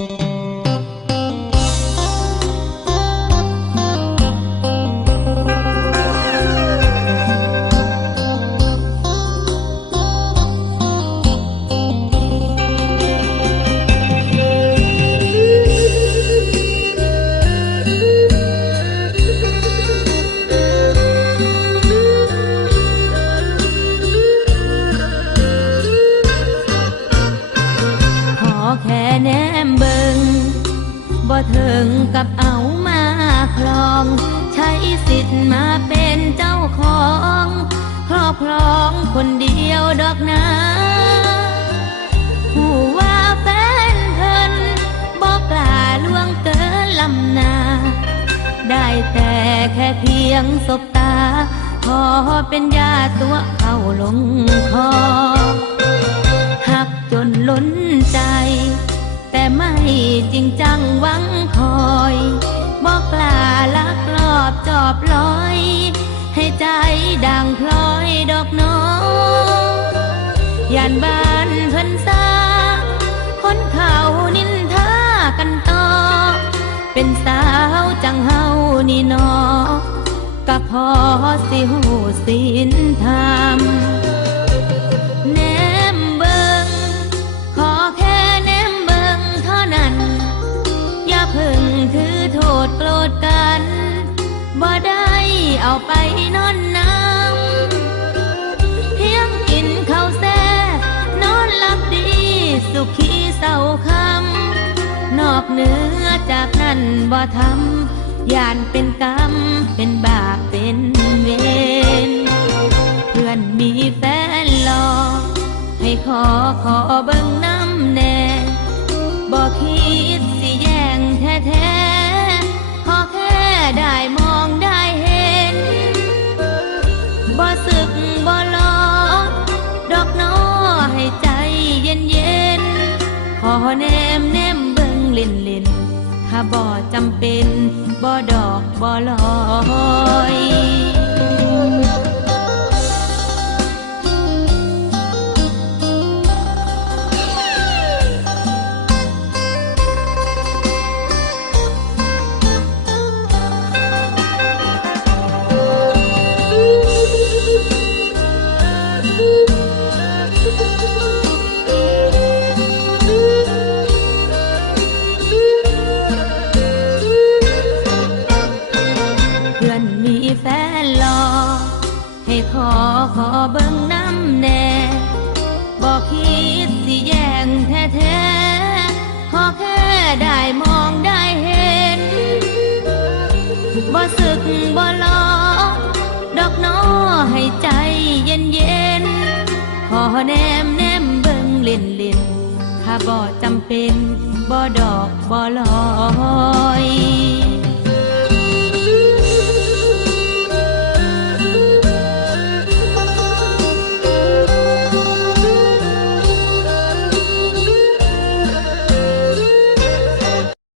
ขอแค่แน่ ถึงกับเอามาคลอง ใช้สิทธิ์มาเป็นเจ้าของครอบครองคนเดียวดอกนะหูว่าแฟนเพิ่นบอกกล้าล่วงเกินลำนา ได้แต่แค่เพียงสบตา พอเป็นยาตัวเข้าลงคอหักจนล้น ไม่จริงจังหวังคอยบอกกล้าลักลอบจอบลอย ให้ใจดังพลอยดอกน้องยานบ้านเพิ่นซาคนเขานินทากันต่อ เป็นสาวจังเฮานี่นอก็พอสิหูสินธร เพึ่งถือโทษโกรธกันบ่ได้เอาไปนอนน้ำเพียงกินข้าวแซ่นอนหลับดี สุขีเศร้าคำนอกเหนือจากนั้นบ่ทำย่านเป็นกรรม เป็นบาปเป็นเวรเพื่อนมีแฟนหลอกให้ขอขอเบิ่งน้ำ ขอแนมแนมเบิ่งเล่นเล่นถ้าบ่จำเป็นบ่ดอกบ่ลอย ให้ขอขอเบิ่งน้ำแน่บอกคิดสิแย่งแท้ๆขอแค่ได้มองได้เห็นบ่สึกบ่ลอดอกน้อให้ใจเย็นเย็นๆขอแนมแนมเบิ่งเล่นเล่นถ้าบ่จำเป็นบ่ดอกบ่ลอย